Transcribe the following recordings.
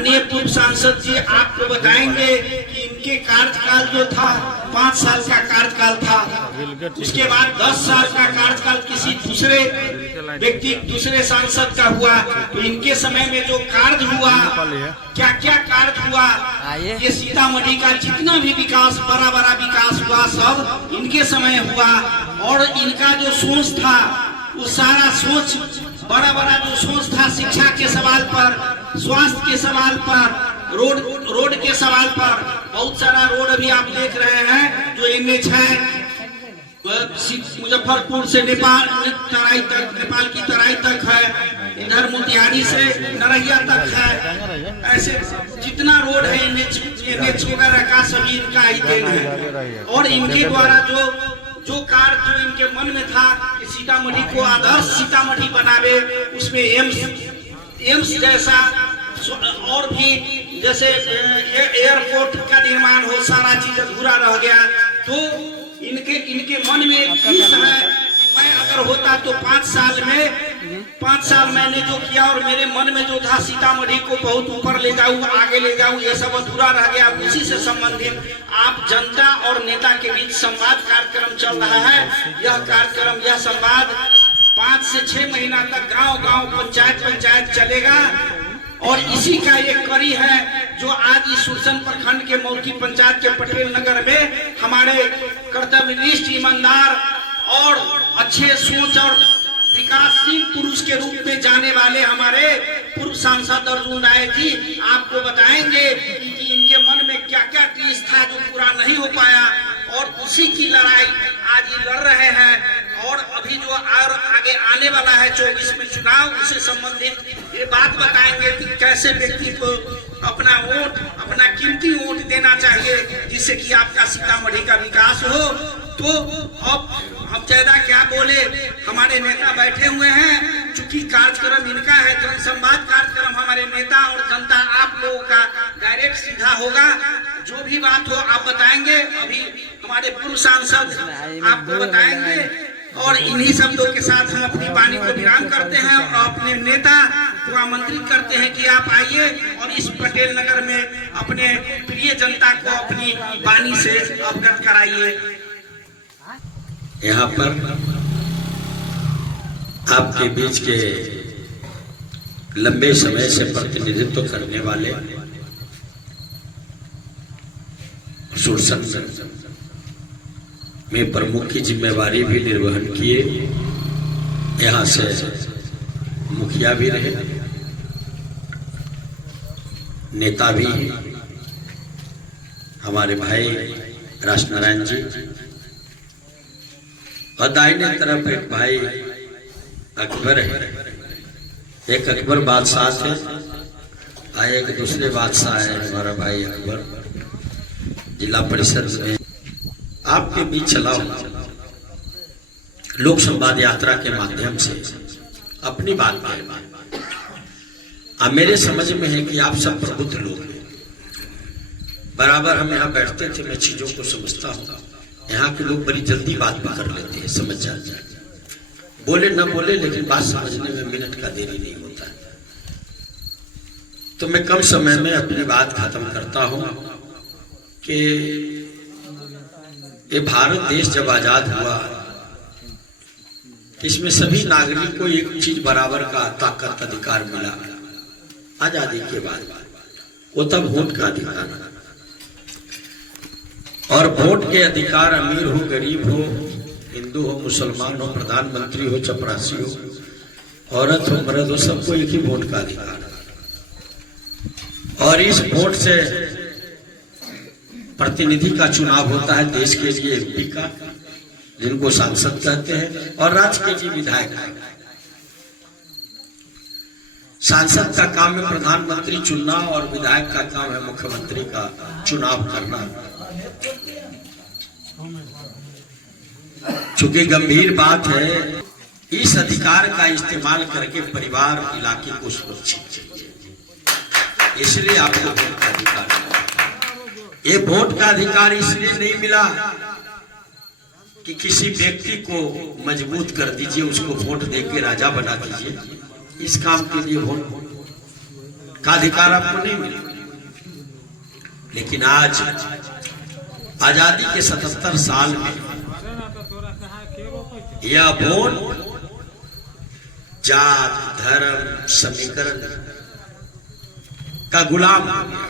माननीय पूर्व सांसद जी आपको बताएंगे कि इनके कार्यकाल जो था 5 साल का कार्यकाल था, उसके बाद 10 साल का कार्यकाल किसी दूसरे व्यक्ति दूसरे सांसद का हुआ। तो इनके समय में जो कार्य हुआ, क्या क्या कार्य हुआ, ये सीतामढ़ी का जितना भी विकास, बड़ा बड़ा विकास हुआ, सब इनके समय हुआ। और इनका जो सोच था, वो सारा सोच, बड़ा बड़ा जो सोच था, शिक्षा के सवाल पर, स्वास्थ्य के सवाल पर, रोड के सवाल पर, बहुत सारा रोड अभी आप देख रहे हैं जो NH है, मुजफ्फरपुर से नेपाल की तराई तक है, इधर मोतिहारी से नरैया तक है। ऐसे जितना रोड है NH वगैरह का सभी इनका ही देन है। और इनके द्वारा जो कार्य जो इनके मन में था कि सीतामढ़ी को आदर्श सीतामढ़ी बनावे, उसमें एम्स जैसा और भी जैसे एयरपोर्ट का निर्माण हो, सारा चीज अधूरा रह गया। तो इनके मन में एक चीज है, मैं अगर होता तो 5 साल मैंने जो किया और मेरे मन में जो था सीतामढ़ी को बहुत ऊपर ले जाऊं, आगे ले जाऊं, ये सब अधूरा रह गया। उसी से संबंधित आप जनता और नेता के बीच संवाद कार्यक्रम चल रहा है। यह कार्यक्रम, यह संवाद 5 से 6 महीना तक गांव-गांव, पंचायत चलेगा। और इसी का एक कड़ी है जो आज इस सुरसन प्रखंड के मौलकी पंचायत के पटेल नगर में हमारे कर्तव्यनिष्ठ, ईमानदार और अच्छे सोच और विकासशील पुरुष के रूप में जाने वाले हमारे पूर्व सांसद अर्जुन राय जी आपको बताएंगे कि इनके मन में क्या क्या चीज था जो पूरा नहीं हो पाया, और उसी की लड़ाई आज ये लड़ रहे हैं। और अभी जो और आगे आने वाला है 24 में चुनाव, उससे संबंधित ये बात बताएंगे कि कैसे व्यक्ति को अपना वोट, अपना कीमती वोट देना चाहिए, जिससे कि आपका सीतामढ़ी का विकास हो। तो अब ज्यादा क्या बोले, हमारे नेता बैठे हुए हैं, चूंकि कार्यक्रम इनका है, जनसंवाद कार्यक्रम हमारे नेता और जनता आप लोगों का डायरेक्ट सीधा होगा। जो भी बात हो आप बताएंगे, अभी हमारे पूर्व सांसद आपको बताएंगे। और इन्हीं शब्दों के साथ हम अपनी वाणी को विराम करते हैं और अपने नेता को आमंत्रित करते हैं कि आप आइए और इस पटेल नगर में अपने प्रिय जनता को अपनी वाणी से अवगत कराइए। यहाँ पर आपके बीच के लंबे समय से प्रतिनिधित्व करने वाले सुरसन में प्रमुख की जिम्मेवारी भी निर्वहन किए, यहाँ से मुखिया भी रहे, नेता भी हमारे भाई राजनारायण जी, और दाहिने तरफ एक भाई अकबर है, एक अकबर बादशाह थे, एक दूसरे बादशाह है हमारा भाई अकबर, जिला परिषद में आपके बीच चला लोक संवाद यात्रा के माध्यम से अपनी बात कहें। अब मेरे समझ में है कि आप सब प्रबुद्ध लोग हैं, बराबर हम यहाँ बैठते थे, मैं चीजों को समझता हूँ। यहाँ के लोग बड़ी जल्दी बात पकड़ लेते हैं, समझ जाते हैं, बोले न बोले लेकिन बात समझने में मिनट का देरी नहीं होता है। तो मैं कम समय में अपनी बात खत्म करता हूँ कि ये भारत देश जब आजाद हुआ, इसमें सभी नागरिक को एक चीज बराबर का ताकत अधिकार मिला आजादी के बाद, वो तब वोट का अधिकार। और वोट के अधिकार अमीर हो, गरीब हो, हिंदू हो, मुसलमान हो, प्रधानमंत्री हो, चपरासी हो, औरत हो, मर्द हो, सबको एक ही वोट का अधिकार। और इस वोट से प्रतिनिधि का चुनाव होता है देश के लिए, MP का, जिनको सांसद कहते हैं, और राज्य के लिए विधायक। सांसद का काम है प्रधानमंत्री चुनना और विधायक का काम है मुख्यमंत्री का चुनाव करना। चूंकि गंभीर बात है, इस अधिकार का इस्तेमाल करके परिवार, इलाके को सुरक्षित कीजिए, इसलिए आपको वोट का अधिकार। ये वोट का अधिकार इसलिए नहीं मिला कि किसी व्यक्ति को मजबूत कर दीजिए, उसको वोट देके राजा बना दीजिए, इस काम के लिए वोट का अधिकार आपको नहीं मिला। लेकिन आज आजादी के 77 साल में यह वोट जात धर्म समीकरण का गुलाम हो गया।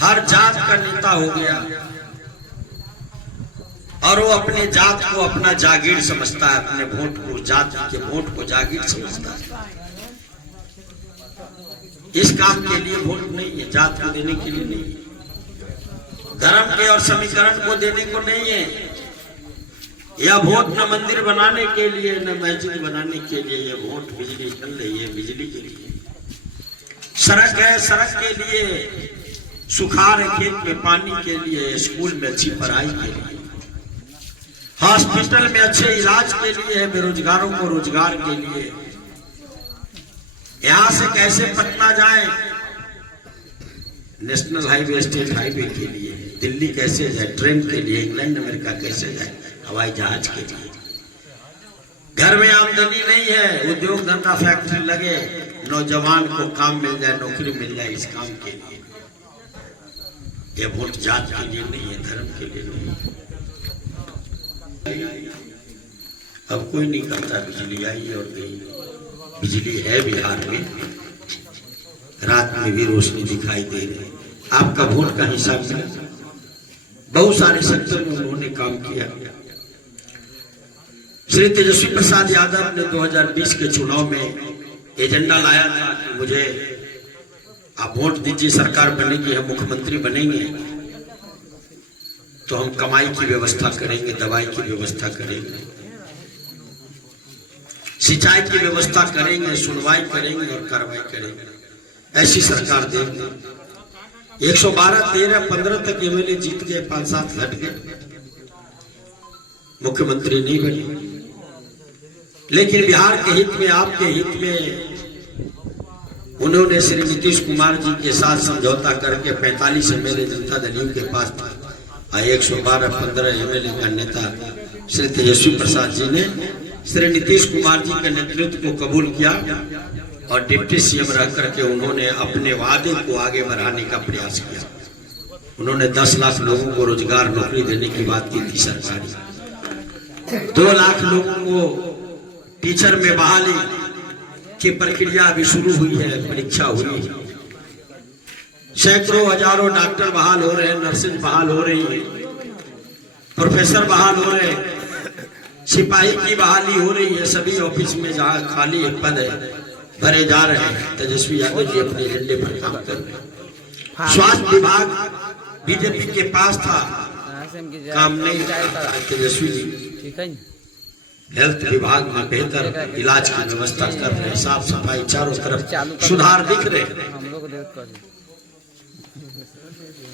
हर जात का नेता हो गया और वो अपने जात को अपना जागीर समझता है, अपने वोट को, जात के वोट को जागीर समझता है। इस काम के लिए वोट नहीं है, जात को देने के लिए नहीं है, धर्म के और समीकरण को देने को नहीं है। यह वोट न मंदिर बनाने के लिए न मस्जिद बनाने के लिए, यह वोट बिजली चल रही है बिजली के लिए, सड़क है सड़क के लिए, सुखाड़ है खेत में पानी के लिए, स्कूल में अच्छी पढ़ाई के लिए, हॉस्पिटल में अच्छे इलाज के लिए है, बेरोजगारों को रोजगार के लिए। यहां से कैसे पटना जाए, नेशनल हाईवे स्टेट हाईवे के लिए, दिल्ली कैसे जाए, ट्रेन के लिए, इंग्लैंड अमेरिका कैसे जाए, हवाई जहाज के लिए। घर में आमदनी नहीं है, उद्योग धंधा फैक्ट्री लगे, नौजवान को काम मिल जाए, नौकरी मिल जाए, इस काम के लिए। यह वोट जात के लिए नहीं है, धर्म के लिए नहीं है। अब कोई नहीं कहता बिजली आई और गई। बिजली है बिहार में, रात में भी रोशनी दिखाई दे रही। आपका वोट का हिसाब मिला, बहुत सारे सेक्टर में उन्होंने काम किया। श्री तेजस्वी प्रसाद यादव ने 2020 के चुनाव में एजेंडा लाया था कि मुझे आप वोट दीजिए, सरकार बनेगी, हम मुख्यमंत्री बनेंगे तो हम कमाई की व्यवस्था करेंगे, दवाई की व्यवस्था करेंगे, सिंचाई की व्यवस्था करेंगे, सुनवाई करेंगे और कार्रवाई करेंगे, ऐसी सरकार देंगे। 112, 13, 15 तक एमएलए जीत गए, 5-7 हट गए, मुख्यमंत्री नहीं बने। लेकिन बिहार के हित में, आपके हित में उन्होंने श्री नीतीश कुमार जी के साथ समझौता करके 45 एमएलए जनता दल के पास था, 112-15 एमएलए का नेता श्री तेजस्वी प्रसाद जी ने श्री नीतीश कुमार जी के नेतृत्व को कबूल किया और डिप्टी सीएम रह करके उन्होंने अपने वादे को आगे बढ़ाने का प्रयास किया। उन्होंने 10 लाख लोगों को रोजगार नौकरी देने की बात की थी सरकारी, 2 लाख लोगों को टीचर में बहाली की प्रक्रिया अभी शुरू हुई है, परीक्षा हुई है, सैकड़ों हजारों डॉक्टर बहाल हो रहे हैं, नर्सेज बहाल हो रही है, प्रोफेसर बहाल हो रहे हैं, सिपाही की बहाली हो रही है। सभी ऑफिस में जहां खाली पद है भरे जा रहे हैं। तेजस्वी यादव जी अपने एजेंडे पर काम कर रहे हैं। स्वास्थ्य विभाग बीजेपी के पास था, काम नहीं, तेजस्वी जी हेल्थ विभाग में बेहतर इलाज की व्यवस्था कर रहे हैं, साफ सफाई चारों तरफ सुधार दिख रहे हैं।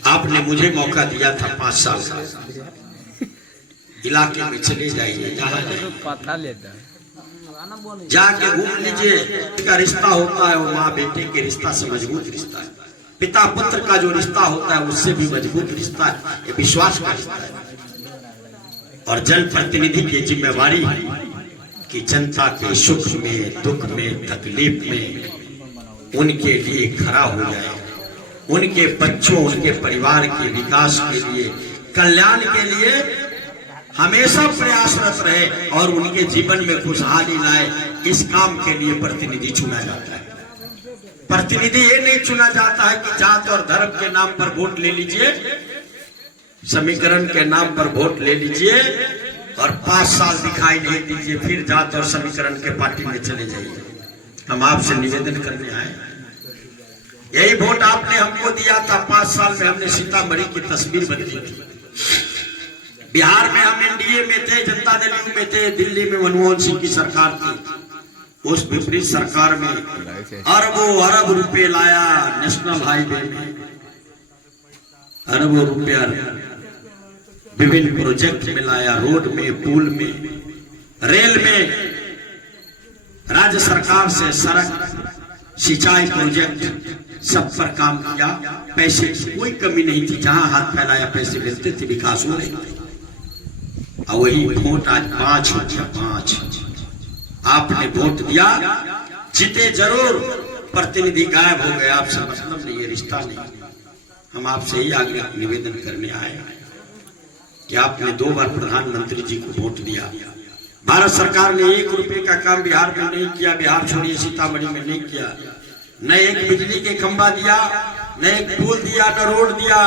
आपने मुझे मौका दिया था 5 साल का, इलाके में चले जाइए, जाके घूम लीजिए। का रिश्ता होता है वो माँ बेटे के रिश्ता से मजबूत रिश्ता है, पिता पुत्र का जो रिश्ता होता है उससे भी मजबूत रिश्ता है, ये विश्वास का रिश्ता है। और जनप्रतिनिधि की जिम्मेवारी है कि जनता के सुख में, दुख में, तकलीफ में उनके लिए खड़ा हो जाए, उनके बच्चों, उनके परिवार के विकास के लिए, कल्याण के लिए हमेशा प्रयासरत रहे और उनके जीवन में खुशहाली लाए। इस काम के लिए प्रतिनिधि चुना जाता है। प्रतिनिधि ये नहीं चुना जाता है कि जात और धर्म के नाम पर वोट ले लीजिए, समीकरण के नाम पर वोट ले लीजिए और 5 साल दिखाई नहीं दीजिए, फिर जात और समीकरण के पार्टी में चले जाइए। हम आपसे निवेदन करने आए, यही वोट आपने हमको दिया था। 5 साल में हमने सीतामढ़ी की तस्वीर बदली थी। बिहार में हम एनडीए में थे, जनता दल यू में थे, दिल्ली में मनमोहन सिंह की सरकार थी। उस विपरीत सरकार में अरबों अरब रुपए लाया, नेशनल हाईवे में अरबों रुपया विभिन्न प्रोजेक्ट में लाया, रोड में, पुल में, रेल में, राज्य सरकार से सड़क, सिंचाई प्रोजेक्ट सब पर काम किया। पैसे की कोई कमी नहीं थी, जहां हाथ फैलाया पैसे मिलते थे, विकास हो रहे थे। और वही वोट आज 5 हो गया, 5 आपने वोट दिया, जीते जरूर प्रतिनिधि गायब हो गए, आपसे मतलब नहीं, ये रिश्ता नहीं। हम आपसे ही आगे निवेदन करने आए हैं कि आपने 2 बार प्रधानमंत्री जी को वोट दिया। भारत सरकार ने 1 रुपए का काम बिहार में नहीं किया, बिहार छोड़िए सीतामढ़ी में नहीं किया। न एक बिजली के खंभा दिया, न एक पुल दिया, न रोड दिया।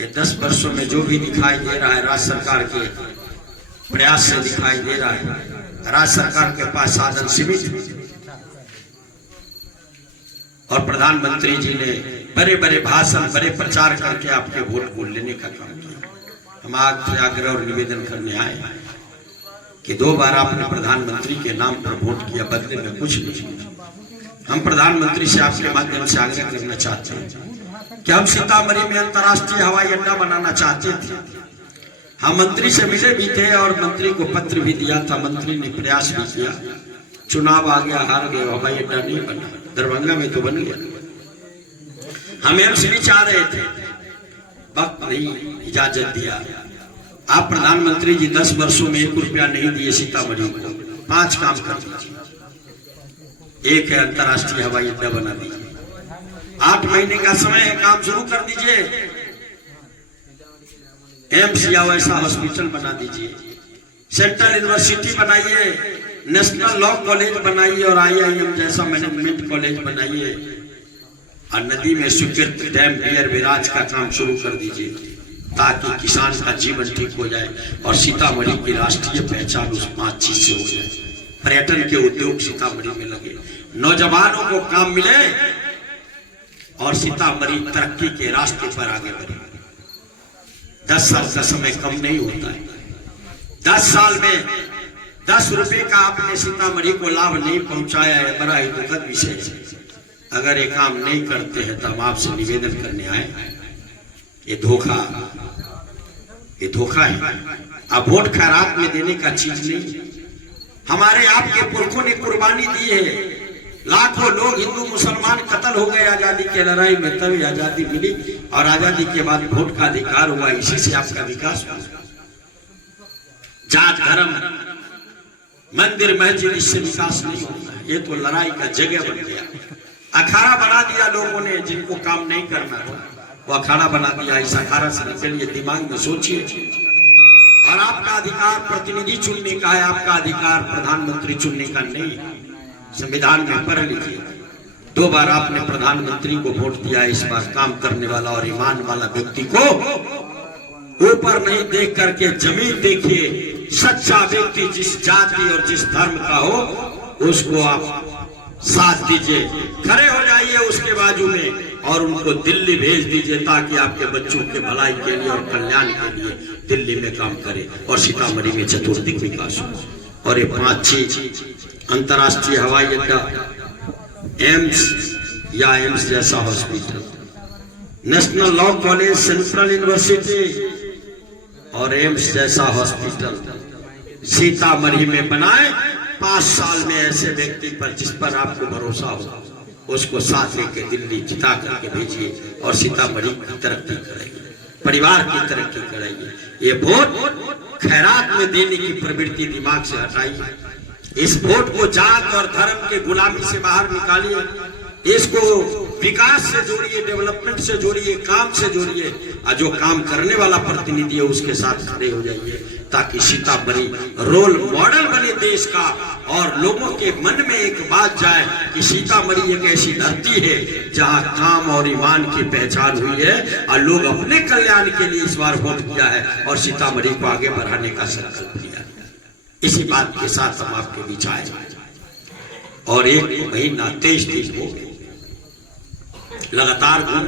ये 10 वर्षों में जो भी दिखाई दे रहा है राज्य सरकार के प्रयास से दिखाई दे रहा है। राज्य सरकार के पास साधन सीमित और प्रधानमंत्री जी ने बड़े बड़े भाषण, बड़े प्रचार करके आपके वोट को लेने का काम किया। हम आज आग्रह और निवेदन करने आए कि 2 बार आपने प्रधानमंत्री के नाम पर वोट किया, बदले में कुछ नहीं। हम प्रधानमंत्री से आपके माध्यम से आग्रह करना चाहते हैं कि हम सीतामढ़ी में अंतर्राष्ट्रीय हवाई अड्डा बनाना चाहते थे। हम मंत्री से मिले भी थे और मंत्री को पत्र भी दिया था, मंत्री ने प्रयास भी किया। चुनाव आ गया, हार गए, हवाई अड्डा नहीं बना। दरभंगा में तो बन गया। हम एम्स भी चाह रहे थे, वक्त नहीं इजाजत दिया। आप प्रधानमंत्री जी 10 वर्षों में 1 रुपया नहीं दिए सीतामढ़ी को। 5 काम कर दीजिए। एक है अंतर्राष्ट्रीय हवाई अड्डा बना दीजिए। 8 महीने का समय है, काम शुरू कर दीजिए। एम्स या वैसा हॉस्पिटल बना दीजिए। सेंट्रल यूनिवर्सिटी बनाइए, नेशनल लॉ कॉलेज बनाइए और IIM जैसा मैनेजमेंट कॉलेज बनाइए। और नदी में स्वीकृत डैम बियर विराज का काम शुरू कर दीजिए ताकि किसान का जीवन ठीक हो जाए और सीतामढ़ी की राष्ट्रीय पहचान उस बातचीत से हो जाए। पर्यटन के उद्योग सीतामढ़ी में लगे, नौजवानों को काम मिले और सीतामढ़ी तरक्की के रास्ते पर आगे बढ़े। 10 साल का समय कम नहीं होता है। 10 साल में 10 रुपए का आपने सीतामढ़ी को लाभ नहीं पहुंचाया है, बड़ा ही दुखद विषय है। अगर ये काम नहीं करते हैं तो हम आपसे निवेदन करने आए, ये धोखा है। आप वोट खैरात में देने का चीज नहीं। हमारे आपके पुरखों ने कुर्बानी दी है। लाखों लोग हिंदू मुसलमान कत्ल हो गए आजादी के लड़ाई में, तभी आजादी मिली और आजादी के बाद वोट का अधिकार हुआ। इसी से आपका विकास हुआ। जात धर्म मंदिर मस्जिद इससे विकास नहीं होता है। ये तो लड़ाई का जगह बन गया। अखाड़ा बना दिया लोगों ने, जिनको काम नहीं करना था वो अखाड़ा बना दिया। इस अखाड़ा से निकलिए, दिमाग में सोचिए। और आपका अधिकार प्रतिनिधि चुनने का है, आपका अधिकार प्रधानमंत्री चुनने का नहीं। संविधान में पढ़ लीजिए। 2 बार आपने प्रधानमंत्री को वोट दिया। इस बार काम करने वाला और ईमान वाला व्यक्ति को ऊपर नहीं देख करके जमीन देखिए। सच्चा व्यक्ति जिस जाति और जिस धर्म का हो उसको आप साथ दीजिए, खड़े हो जाइए उसके बाजू में और उनको दिल्ली भेज दीजिए ताकि आपके बच्चों के भलाई के लिए और कल्याण के लिए दिल्ली में काम करे और सीतामढ़ी में चतुर्दिक विकास हो। और ये 5-6 अंतर्राष्ट्रीय हवाई अड्डा, एम्स या एम्स जैसा hospital, national law college, central university और एम्स जैसा हॉस्पिटल सीतामढ़ी में बनाए। 5 साल में ऐसे व्यक्ति पर जिस पर आपको भरोसा हो उसको साथ लेके दिल्ली जिता करके भेजिए और सीतामढ़ी की तरक्की कराइए, परिवार की तरक्की कराइए। ये वोट खैरात में देने की प्रवृत्ति दिमाग से हटाइए। इस वोट को जात और धर्म के गुलामी से बाहर निकालिए। इसको विकास से जोड़िए, डेवलपमेंट से जोड़िए, काम से जोड़िए और जो काम करने वाला प्रतिनिधि है उसके साथ खड़े हो जाइए ताकि सीतामढ़ी रोल मॉडल बने देश का और लोगों के मन में एक बात जाए कि सीतामढ़ी एक ऐसी धरती है जहां काम और ईमान की पहचान हुई है और लोग अपने कल्याण के लिए इस बार वोट किया है और सीतामढ़ी को आगे बढ़ाने का संकल्प लिया। इसी बात के साथ हम आपके बीच आए और 1 महीना 23 दिन हो गए लगातार घूम।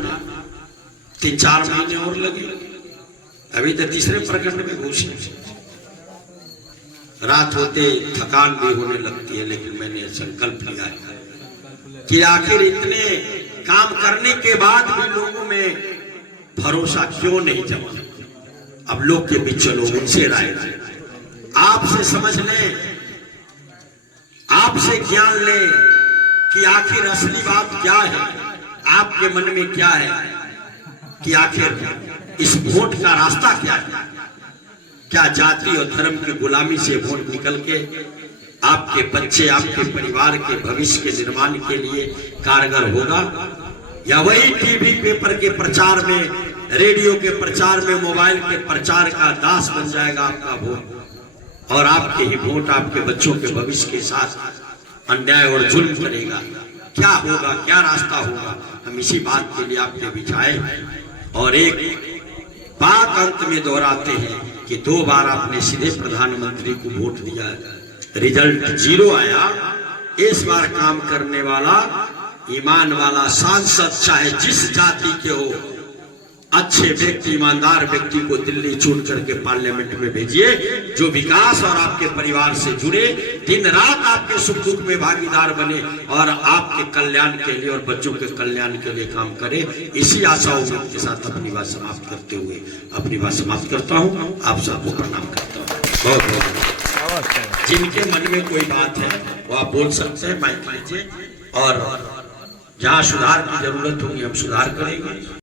3-4 महीने और लगे। अभी तो 3रे प्रखंड में घुसे। रात होते थकान भी होने लगती है, लेकिन मैंने संकल्प लिया है कि आखिर इतने काम करने के बाद भी लोगों में भरोसा क्यों नहीं जमा। अब लोग के बीच चलो, उनसे राय लें, आपसे समझ लें, आपसे ज्ञान लें कि आखिर असली बात क्या है, आपके मन में क्या है, कि आखिर इस वोट का रास्ता क्या है। क्या जाति और धर्म की गुलामी से वोट निकल के आपके बच्चे, आपके परिवार के भविष्य के निर्माण के लिए कारगर होगा, या वही टीवी पेपर के प्रचार में, रेडियो के प्रचार में, मोबाइल के प्रचार का दास बन जाएगा आपका वोट, और आपके ही वोट आपके बच्चों के भविष्य के साथ अन्याय और जुल्म करेगा? क्या होगा, क्या रास्ता होगा? हम इसी बात के लिए आपके बीच आए और एक बात अंत में दोहराते हैं कि 2 बार आपने सीधे प्रधानमंत्री को वोट दिया, रिजल्ट 0 आया। इस बार काम करने वाला, ईमान वाला सांसद, चाहे जिस जाति के हो, अच्छे व्यक्ति, ईमानदार व्यक्ति को दिल्ली चुन करके पार्लियामेंट में भेजिए, जो विकास और आपके परिवार से जुड़े, दिन रात आपके सुख दुख में भागीदार बने और आपके कल्याण के लिए और बच्चों के कल्याण के लिए काम करे। इसी आशा उम्मीद के साथ अपनी बात समाप्त करते हुए अपनी बात समाप्त करता हूं। आप सबको प्रणाम करता हूं। बहुत बहुत। जिनके मन में कोई बात है वो आप बोल सकते हैं, माइक लीजिए, और जहां सुधार की जरूरत होगी हम सुधार करेंगे।